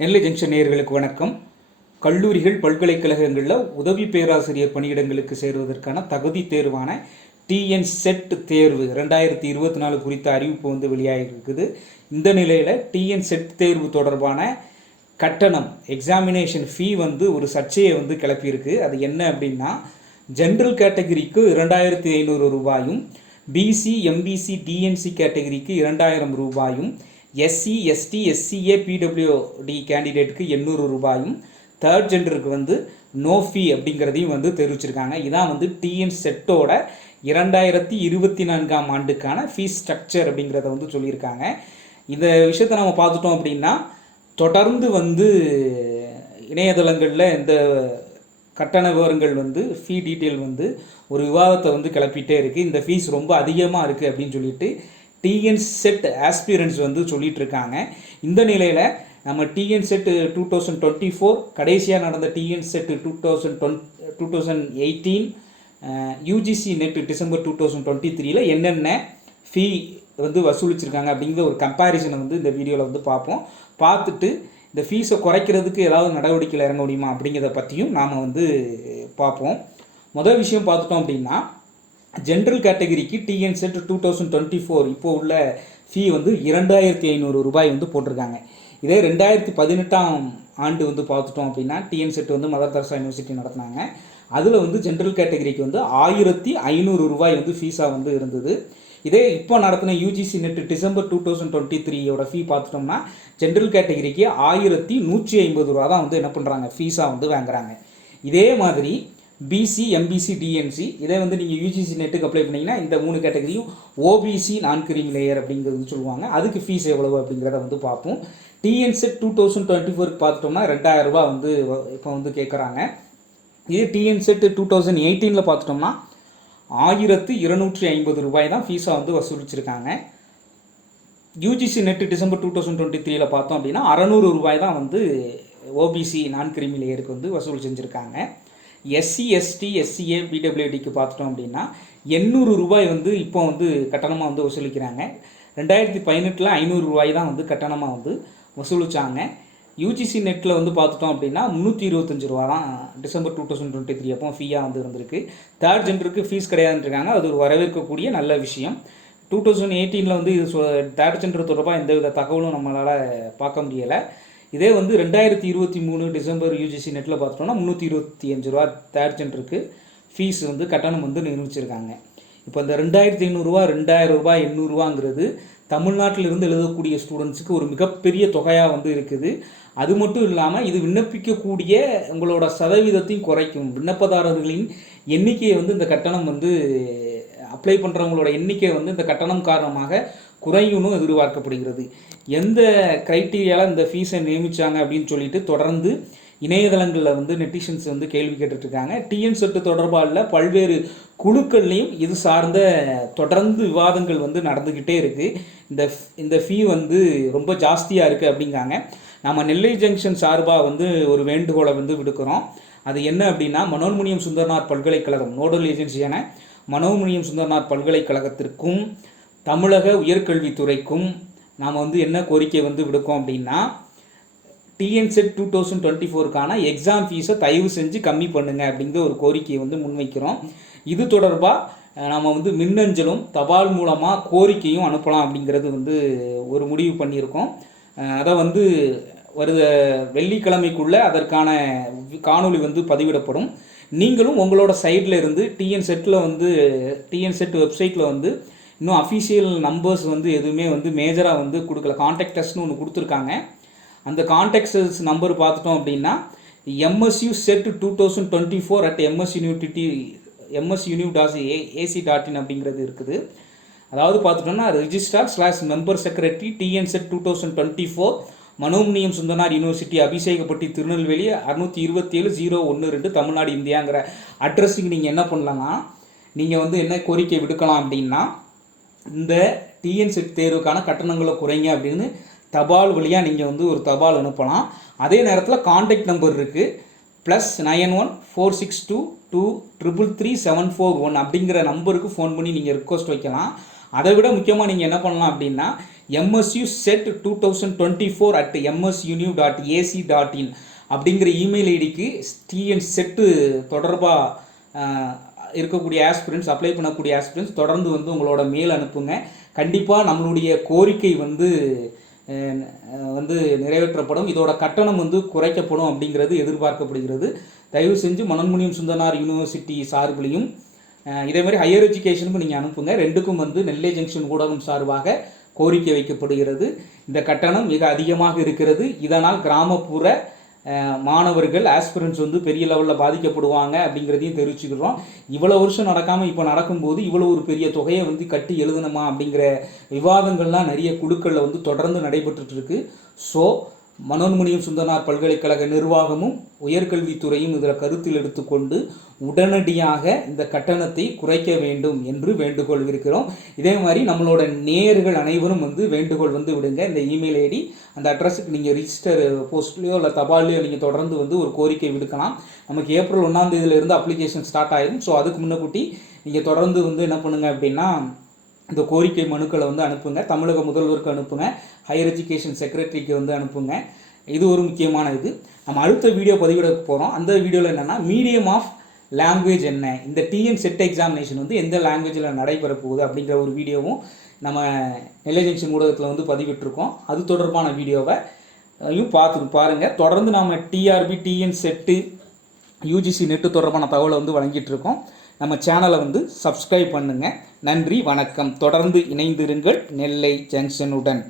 நெல்லை junction நேயர்களுக்கு வணக்கம். கல்லூரிகள் பல்கலைக்கழகங்களில் உதவி பேராசிரியர் பணியிடங்களுக்கு சேருவதற்கான தகுதி தேர்வான டிஎன் செட் தேர்வு ரெண்டாயிரத்தி இருபத்தி நாலு குறித்த அறிவிப்பு வந்து வெளியாகிருக்குது இந்த நிலையில் டிஎன் செட் தேர்வு தொடர்பான கட்டணம் எக்ஸாமினேஷன் ஃபீ வந்து ஒரு சர்ச்சையை வந்து கிளப்பியிருக்கு. அது என்ன அப்படின்னா ஜென்ரல் கேட்டகரிக்கு இரண்டாயிரத்தி ஐநூறு ரூபாயும் பிசி எம்பிசி டிஎன்சி கேட்டகரிக்கு இரண்டாயிரம் ரூபாயும் எஸ்சி எஸ்டி எஸ்சிஏ பிடபிள்யூடி கேண்டிடேட்டுக்கு எண்ணூறு ரூபாயும் தேர்ட் ஜெண்டருக்கு வந்து நோ ஃபீ அப்படிங்கிறதையும் வந்து தெரிவிச்சிருக்காங்க. இதான் வந்து டிஎன் செட்டோட இரண்டாயிரத்தி இருபத்தி நான்காம் ஆண்டுக்கான ஃபீஸ் ஸ்ட்ரக்சர் அப்படிங்கிறத வந்து சொல்லியிருக்காங்க. இந்த விஷயத்தை நம்ம பார்த்துட்டோம் அப்படின்னா தொடர்ந்து வந்து இணையதளங்களில் இந்த கட்டண விவரங்கள் வந்து ஃபீ டீட்டெயில் வந்து ஒரு விவாதத்தை வந்து கிளப்பிட்டே இருக்குது இந்த ஃபீஸ் ரொம்ப அதிகமாக இருக்குது அப்படின்னு சொல்லிட்டு டிஎன் செட் ஆஸ்பிரன்ஸ் வந்து சொல்லிட்டு இருக்காங்க இந்த நிலையில் நம்ம TN SET two thousand twenty four கடைசியாக நடந்த TN SET two thousand twenty two thousand eighteen UGC NET December two thousand twenty த்ரீல என்னென்ன ஃபீ வந்து வசூலிச்சிருக்காங்க அப்படிங்கிற ஒரு கம்பேரிசனை வந்து இந்த வீடியோவில் வந்து பார்ப்போம். பார்த்துட்டு இந்த ஃபீஸை குறைக்கிறதுக்கு ஏதாவது நடவடிக்கையில் இறங்க முடியுமா அப்படிங்கிறத பற்றியும் நாம் வந்து பார்ப்போம். முதல் விஷயம் பார்த்துட்டோம் அப்படின்னா ஜென்ரல் கேட்டகரிக்கு TN SET two thousand twenty four இப்போ உள்ள ஃபீ வந்து இரண்டாயிரத்தி ஐநூறு ரூபாய் வந்து போட்டிருக்காங்க. இதே ரெண்டாயிரத்தி பதினெட்டாம் ஆண்டு வந்து பார்த்துட்டோம் அப்படின்னா டிஎன் செட் வந்து மதர் தரசா யூனிவர்சிட்டி நடத்தினாங்க. அதில் வந்து ஜென்ரல் கேட்டகரிக்கு வந்து ஆயிரத்தி ஐநூறு ரூபாய் வந்து ஃபீஸாக வந்து இருந்தது. இதே இப்போ நடத்தின UGC NET December two thousand twenty த்ரீயோட ஃபீ பார்த்துட்டோம்னா ஜென்ரல் கேட்டகரிக்கு ஆயிரத்தி நூற்றி ஐம்பது ரூபா தான் வந்து என்ன பண்ணுறாங்க ஃபீஸாக வந்து வாங்குறாங்க. இதே மாதிரி பிசி எம்பிசி டிஎன்சி இதே வந்து நீங்கள் யூஜிசி நெட்டுக்கு அப்ளை பண்ணிங்கன்னா இந்த மூணு கேட்டகரியும் ஓபிசி நான் கிரீம் லேயர் அப்படிங்கிறது சொல்லுவாங்க. அதுக்கு ஃபீஸ் எவ்வளவு அப்படிங்கிறத வந்து பார்ப்போம். டிஎன்செட் டூ தௌசண்ட் டுவெண்ட்டி ஃபோருக்கு பார்த்துட்டோம்னா ரெண்டாயிரம் ரூபாய் வந்து இப்போ வந்து கேட்குறாங்க இதே டிஎன்செட் டூ தௌசண்ட் எயிட்டீனில் பார்த்துட்டோம்னா ஆயிரத்து இருநூற்றி ஐம்பது ரூபாய் தான் ஃபீஸாக வந்து வசூலிச்சிருக்காங்க. UGC NET December two thousand twenty த்ரீல பார்த்தோம் அப்படின்னா அறநூறு ரூபாய் தான் வந்து ஓபிசி நான் கிரிமி லேயருக்கு வந்து வசூல் செஞ்சுருக்காங்க. எஸ்சி எஸ்டி எஸ்சிஏ பிடபிள்யூடிக்கு பார்த்துட்டோம் அப்படின்னா எண்ணூறு ரூபாய் வந்து இப்போ வந்து கட்டணமாக வந்து வசூலிக்கிறாங்க. ரெண்டாயிரத்தி பதினெட்டில் ஐநூறு ரூபாய் தான் வந்து கட்டணமாக வந்து வசூலிச்சாங்க. யூஜிசி நெட்டில் வந்து பார்த்துட்டோம் அப்படின்னா முந்நூற்றி இருபத்தஞ்சு ரூபா தான் December two thousand twenty three அப்போ ஃபீயாக வந்து இருந்திருக்கு. தேர்ட் ஜென்டருக்கு ஃபீஸ் கிடையாதுன்னு இருக்காங்க. அது ஒரு வரவேற்கக்கூடிய நல்ல விஷயம். டூ தௌசண்ட் எயிட்டீனில் வந்து இது தேர்ட் ஜென்டர் தொடர்பாக எந்தவித தகவலும் நம்மளால் பார்க்க முடியலை. இதே வந்து ரெண்டாயிரத்தி இருபத்தி மூணு டிசம்பர் யூஜிசி நெட்டில் பார்த்துட்டோம்னா முந்நூற்றி இருபத்தி அஞ்சு ரூபா தேர்ட் சென்டருக்கு ஃபீஸ் வந்து கட்டணம் வந்து நிர்ணயிச்சிருக்காங்க. இப்போ இந்த ரெண்டாயிரத்தி ஐநூறுரூவா ரெண்டாயிரம் ரூபாய் எண்ணூறுரூவாங்கிறது தமிழ்நாட்டில் இருந்து எழுதக்கூடிய ஸ்டூடெண்ட்ஸுக்கு ஒரு மிகப்பெரிய தொகையாக வந்து இருக்குது. அது மட்டும் இல்லாமல் இது விண்ணப்பிக்கக்கூடிய உங்களோட சதவீதத்தையும் குறைக்கும். விண்ணப்பதாரர்களின் எண்ணிக்கையை வந்து இந்த கட்டணம் வந்து அப்ளை பண்ணுறவங்களோட எண்ணிக்கை வந்து இந்த கட்டணம் காரணமாக குறையும்னு எதிர்பார்க்கப்படுகிறது. எந்த க்ரைட்டீரியாவில் இந்த ஃபீஸை நியமித்தாங்க அப்படின்னு சொல்லிட்டு தொடர்ந்து இணையதளங்களில் வந்து நெட்டிஷன்ஸ் வந்து கேள்வி கேட்டுட்ருக்காங்க. டிஎன் செட்டு தொடர்பாக பல்வேறு குழுக்கள்லையும் இது சார்ந்த தொடர்ந்து விவாதங்கள் வந்து நடந்துக்கிட்டே இருக்குது இந்த இந்த ஃபீ வந்து ரொம்ப ஜாஸ்தியாக இருக்குது அப்படிங்காங்க. நம்ம நெல்லை ஜங்ஷன் சார்பாக வந்து ஒரு வேண்டுகோளை வந்து விடுக்கிறோம். அது என்ன அப்படின்னா மனோன்முனியம் சுந்தரநாத் பல்கலைக்கழகம் நோடல் ஏஜென்சியான மனோன்முனியம் சுந்தரனார் பல்கலைக்கழகத்திற்கும் தமிழக உயர்கல்வித்துறைக்கும் நாம் வந்து என்ன கோரிக்கை வந்து விடுக்கோம் அப்படின்னா TN SET two thousand twenty ஃபோருக்கான exam ஃபீஸை தயவு செஞ்சு கம்மி பண்ணுங்க அப்படிங்கிற ஒரு கோரிக்கையை வந்து முன்வைக்கிறோம். இது தொடர்பாக நம்ம வந்து மின்னஞ்சலும் தபால் மூலமாக கோரிக்கையும் அனுப்பலாம் அப்படிங்கிறது வந்து ஒரு முடிவு பண்ணியிருக்கோம். அதை வந்து வருத வெள்ளிக்கிழமைக்குள்ளே அதற்கான காணொளி வந்து பதிவிடப்படும். நீங்களும் உங்களோட சைடில் இருந்து டிஎன் செட்டில் வந்து டிஎன் செட் வெப்சைட்டில் வந்து இன்னும் அஃபிஷியல் நம்பர்ஸ் வந்து எதுவுமே வந்து மேஜராக வந்து கொடுக்கல. கான்டாக்டர்ஸ்னு ஒன்று கொடுத்துருக்காங்க. அந்த கான்டாக்டர்ஸ் நம்பர் பார்த்துட்டோம் அப்படின்னா MSU SET two thousand twenty four at MS university MS univ dot A AC dot in அப்படிங்கிறது இருக்குது. அதாவது பார்த்துட்டோம்னா registrar slash member secretary TN SET two thousand twenty four Manonmaniam Sundaranar University Abishekapatti Tirunelveli அறுநூற்றி இருபத்தி ஏழு zero ஒன்று ரெண்டு தமிழ்நாடு இந்தியாங்கிற அட்ரஸுக்கு நீங்கள் என்ன பண்ணலாம்னா நீங்கள் வந்து என்ன கோரிக்கை விடுக்கலாம் அப்படின்னா இந்த டிஎன் செட் தேர்வுக்கான கட்டணங்களை குறைங்க அப்படின்னு தபால் வழியாக நீங்கள் வந்து ஒரு தபால் அனுப்பலாம். அதே நேரத்தில் காண்டாக்ட் நம்பர் இருக்குது plus nine one four six two two triple three seven four one அப்படிங்கிற நம்பருக்கு ஃபோன் பண்ணி நீங்கள் ரிக்வஸ்ட் வைக்கலாம். அதை விட முக்கியமாக நீங்கள் என்ன பண்ணலாம் அப்படின்னா MSU SET two thousand twenty four at MS univ dot AC dot in அப்படிங்கிற இமெயில் ஐடிக்கு டிஎன் செட்டு தொடர்பாக இருக்கக்கூடிய ஆஸ்பிரன்ஸ் அப்ளை பண்ணக்கூடிய ஆஸ்பிரன்ஸ் தொடர்ந்து வந்து உங்களோட மெயில் அனுப்புங்க. கண்டிப்பாக நம்மளுடைய கோரிக்கை வந்து வந்து நிறைவேற்றப்படும். இதோட கட்டணம் வந்து குறைக்கப்படும் அப்படிங்கிறது எதிர்பார்க்கப்படுகிறது. தயவு செஞ்சு மனன்முனியம் சுந்தனார் யூனிவர்சிட்டி சார்பிலையும் இதே மாதிரி ஹையர் எஜுகேஷனுக்கும் நீங்கள் அனுப்புங்க. ரெண்டுக்கும் வந்து நெல்லை ஜங்ஷன் ஊடகம் சார்பாக கோரிக்கை வைக்கப்படுகிறது. இந்த கட்டணம் மிக அதிகமாக இருக்கிறது. இதனால் கிராமப்புற மாணவர்கள் ஆஸ்பிரன்ஸ் வந்து பெரிய லெவலில் பாதிக்கப்படுவாங்க அப்படிங்கிறதையும் தெரிவிச்சுக்கிறோம். இவ்வளோ வருஷம் நடக்காமல் இப்போ நடக்கும்போது இவ்வளோ ஒரு பெரிய தொகையை வந்து கட்டி எழுதணுமா அப்படிங்கிற விவாதங்கள்லாம் நிறைய குழுக்களில் வந்து தொடர்ந்து நடைபெற்றுட்டு இருக்கு. ஸோ மனோன்மணியம் சுந்தரனார் பல்கலைக்கழக நிர்வாகமும் உயர்கல்வித்துறையும் இதில் கருத்தில் எடுத்துக்கொண்டு உடனடியாக இந்த கட்டணத்தை குறைக்க வேண்டும் என்று வேண்டுகோள் இருக்கிறோம் இதே மாதிரி நம்மளோட நேயர்கள் அனைவரும் வந்து வேண்டுகோள் வந்து விடுங்க. இந்த இமெயில் ஐடி அந்த அட்ரஸுக்கு நீங்கள் ரிஜிஸ்டர் போஸ்ட்லேயோ இல்லை தபால்லையோ நீங்கள் தொடர்ந்து வந்து ஒரு கோரிக்கை விடுக்கலாம். நமக்கு ஏப்ரல் ஒன்றாம் தேதியிலிருந்து அப்ளிகேஷன் ஸ்டார்ட் ஆயிடும் ஸோ அதுக்கு முன்னக்கூட்டி நீங்கள் தொடர்ந்து வந்து என்ன பண்ணுங்க அப்படின்னா இந்த கோரிக்கை மனுக்களை வந்து அனுப்புங்க. தமிழக முதல்வருக்கு அனுப்புங்க. ஹையர் எஜுகேஷன் செக்ரட்டரிக்கு வந்து அனுப்புங்க. இது ஒரு முக்கியமான இது. நம்ம அடுத்த வீடியோ பதிவிட போகிறோம் அந்த வீடியோவில் என்னென்னா மீடியம் ஆஃப் லாங்குவேஜ் என்ன? இந்த டிஎன் செட் எக்ஸாமினேஷன் வந்து எந்த லாங்குவேஜில் நடைபெற போகுது அப்படிங்கிற ஒரு வீடியோவும் நம்ம நெல்லை ஜங்ஷன் ஊடகத்தில் வந்து பதிவிட்டிருக்கோம். அது தொடர்பான வீடியோவை பார்த்து பாருங்கள் தொடர்ந்து நாம் TRB TN SET UGC NET தொடர்பான தகவலை வந்து வழங்கிட்டு இருக்கோம் நம்ம சேனலை வந்து சப்ஸ்கிரைப் பண்ணுங்கள் நன்றி வணக்கம். தொடர்ந்து இணைந்திருங்கள் நெல்லை ஜங்ஷனுடன்.